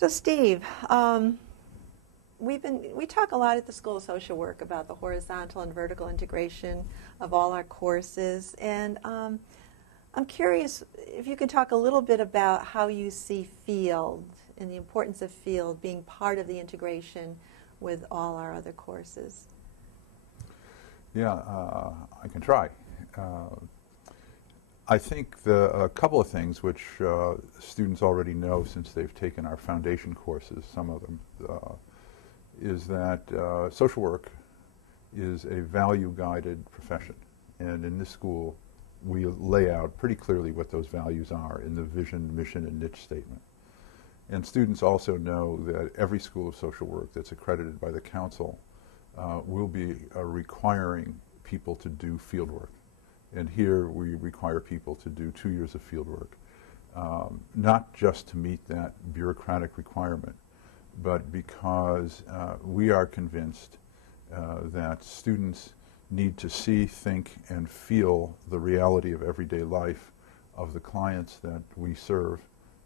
So Steve, we talk a lot at the School of Social Work about the horizontal and vertical integration of all our courses, and I'm curious if you could talk a little bit about how you see field and the importance of field being part of the integration with all our other courses. Yeah, I can try. I think a couple of things which students already know since they've taken our foundation courses, some of them, is that social work is a value-guided profession. And in this school, we lay out pretty clearly what those values are in the vision, mission, and niche statement. And students also know that every school of social work that's accredited by the council will be requiring people to do field work. And here we require people to do 2 years of field work, not just to meet that bureaucratic requirement, but because we are convinced that students need to see, think, and feel the reality of everyday life of the clients that we serve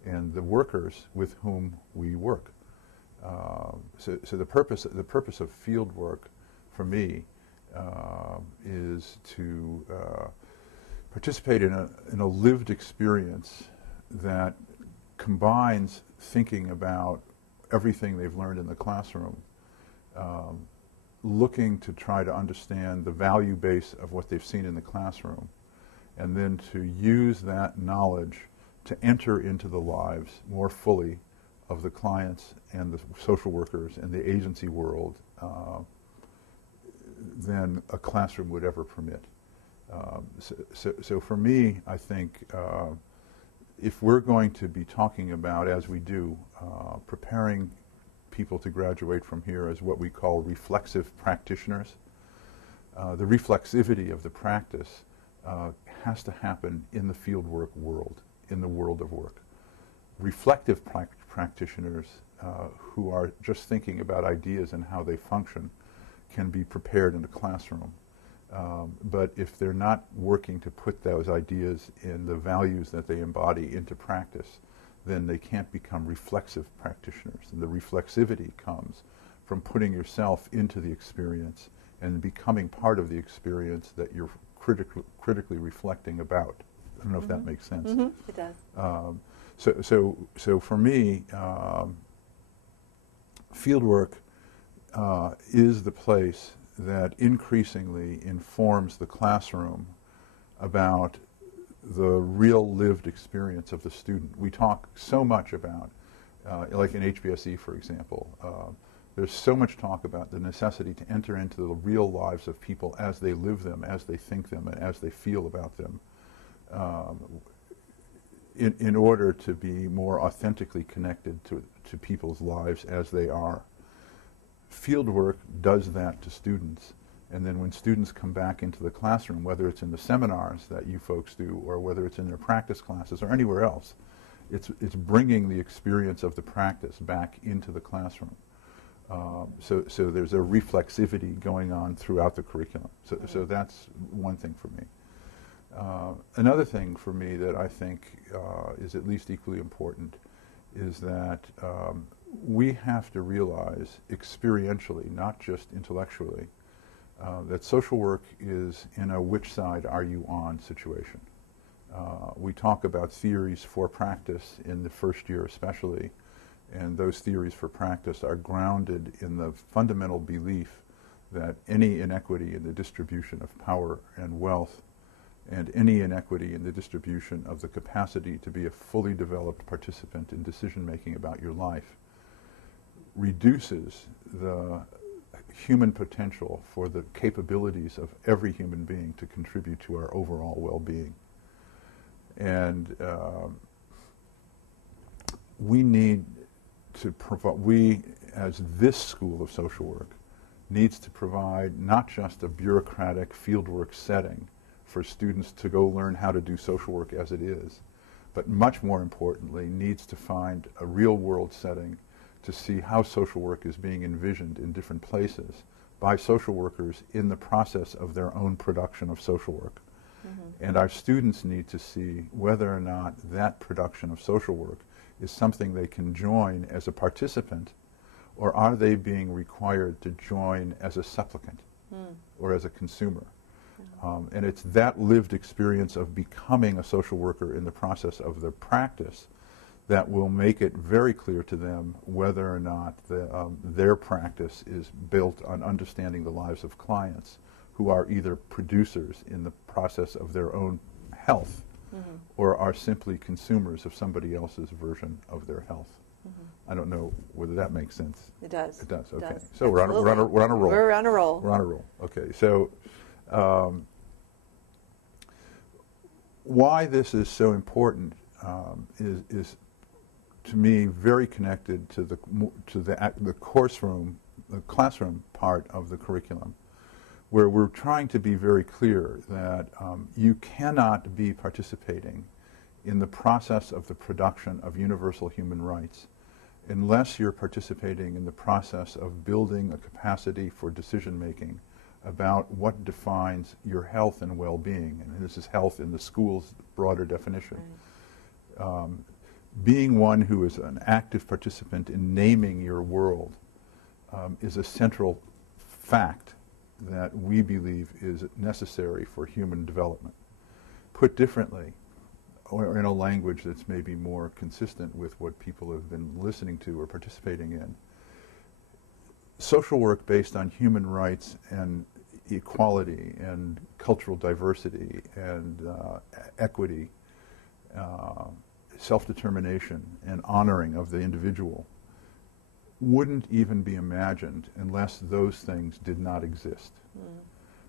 and the workers with whom we work. So the purpose of field work for me is to participate in a lived experience that combines thinking about everything they've learned in the classroom, looking to try to understand the value base of what they've seen in the classroom, and then to use that knowledge to enter into the lives more fully of the clients and the social workers and the agency world than a classroom would ever permit. So for me, I think if we're going to be talking about, as we do, preparing people to graduate from here as what we call reflexive practitioners, the reflexivity of the practice has to happen in the fieldwork world, in the world of work. Reflective practitioners who are just thinking about ideas and how they function can be prepared in the classroom. But if they're not working to put those ideas and the values that they embody into practice, then they can't become reflexive practitioners. And the reflexivity comes from putting yourself into the experience and becoming part of the experience that you're critically reflecting about. I don't know if that makes sense. It does. So for me, fieldwork is the place that increasingly informs the classroom about the real lived experience of the student. We talk so much about, like in HBSE, for example, there's so much talk about the necessity to enter into the real lives of people as they live them, as they think them, and as they feel about them, in order to be more authentically connected to people's lives as they are. Fieldwork does that to students, and then when students come back into the classroom, whether it's in the seminars that you folks do or whether it's in their practice classes or anywhere else, it's bringing the experience of the practice back into the classroom. So there's a reflexivity going on throughout the curriculum. So that's one thing for me. Another thing for me that I think is at least equally important is that we have to realize experientially, not just intellectually, that social work is in a which side are you on situation. We talk about theories for practice in the first year especially, and those theories for practice are grounded in the fundamental belief that any inequity in the distribution of power and wealth and any inequity in the distribution of the capacity to be a fully developed participant in decision-making about your life reduces the human potential for the capabilities of every human being to contribute to our overall well-being. And we need to provide, we as this school of social work needs to provide not just a bureaucratic fieldwork setting for students to go learn how to do social work as it is, but much more importantly needs to find a real world setting to see how social work is being envisioned in different places by social workers in the process of their own production of social work. And our students need to see whether or not that production of social work is something they can join as a participant, or are they being required to join as a supplicant or as a consumer? And it's that lived experience of becoming a social worker in the process of their practice that will make it very clear to them whether or not their practice is built on understanding the lives of clients who are either producers in the process of their own health or are simply consumers of somebody else's version of their health. I don't know whether that makes sense. It does. It does. Okay. It does. So we're on a roll. We're on a roll. We're on a roll. Okay. So why this is so important is to me very connected to the course room, the classroom part of the curriculum, where we're trying to be very clear that you cannot be participating in the process of the production of universal human rights unless you're participating in the process of building a capacity for decision making about what defines your health and well-being. And this is health in the school's broader definition. Right. Being one who is an active participant in naming your world is a central fact that we believe is necessary for human development. Put differently, or in a language that's maybe more consistent with what people have been listening to or participating in, social work based on human rights and equality and cultural diversity and equity, self-determination and honoring of the individual wouldn't even be imagined unless those things did not exist.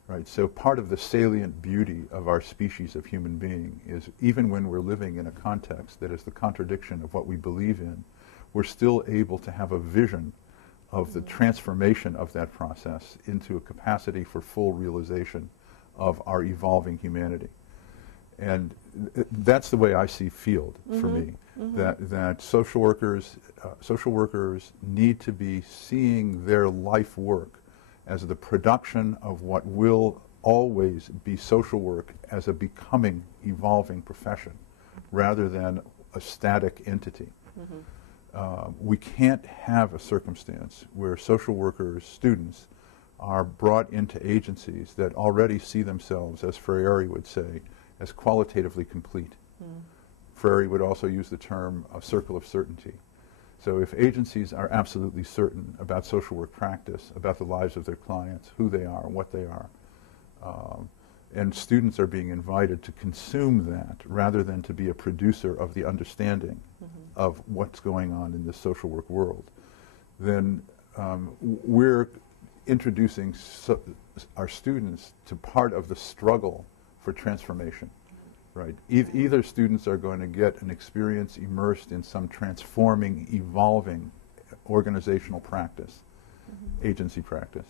Right? So part of the salient beauty of our species of human being is even when we're living in a context that is the contradiction of what we believe in, we're still able to have a vision of the transformation of that process into a capacity for full realization of our evolving humanity. And that's the way I see field for me, that social workers need to be seeing their life work as the production of what will always be social work as a becoming, evolving profession, rather than a static entity. We can't have a circumstance where social workers, students, are brought into agencies that already see themselves, as Freire would say, as qualitatively complete. Freire would also use the term a circle of certainty. So if agencies are absolutely certain about social work practice, about the lives of their clients, who they are, what they are, and students are being invited to consume that rather than to be a producer of the understanding of what's going on in this social work world, then we're introducing our students to part of the struggle for transformation. Right. Either students are going to get an experience immersed in some transforming, evolving organizational practice, agency practice,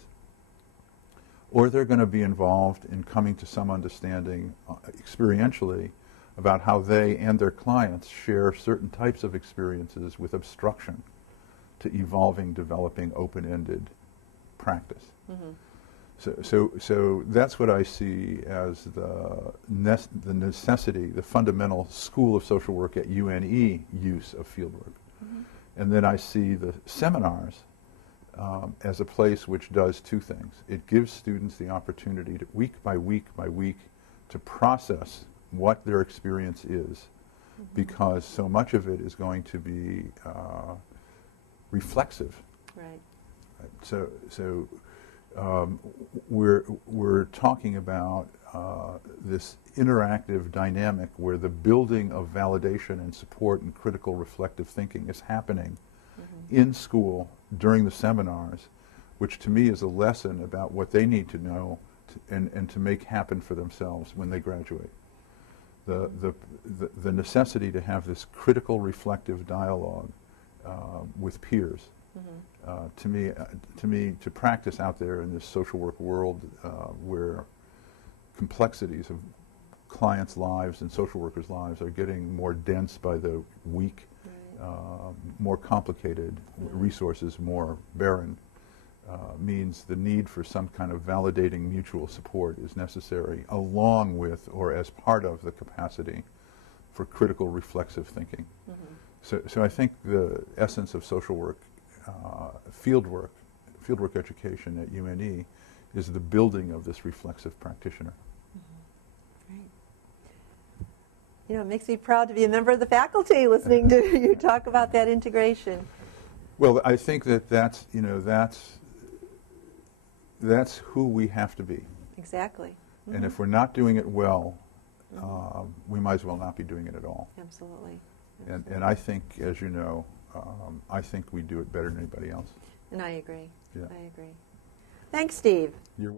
or they're going to be involved in coming to some understanding experientially about how they and their clients share certain types of experiences with obstruction to evolving, developing, open-ended practice. So that's what I see as the necessity, the fundamental school of social work at UNE use of fieldwork. And then I see the seminars as a place which does two things. It gives students the opportunity to, week by week by week, to process what their experience is, because so much of it is going to be reflexive. Right. So we're talking about this interactive dynamic where the building of validation and support and critical reflective thinking is happening in school during the seminars, which to me is a lesson about what they need to know and to make happen for themselves when they graduate. The necessity to have this critical reflective dialogue with peers. To me, to practice out there in this social work world where complexities of clients' lives and social workers' lives are getting more dense by the week, more complicated, resources more barren, means the need for some kind of validating mutual support is necessary, along with or as part of the capacity for critical reflexive thinking. So I think the essence of social work, fieldwork education at UNE is the building of this reflexive practitioner. Great. You know, it makes me proud to be a member of the faculty listening to you talk about that integration. Well, I think that's who we have to be. Exactly. And if we're not doing it well, we might as well not be doing it at all. Absolutely. And I think, as you know, I think we do it better than anybody else. And I agree. Yeah. I agree. Thanks, Steve. You're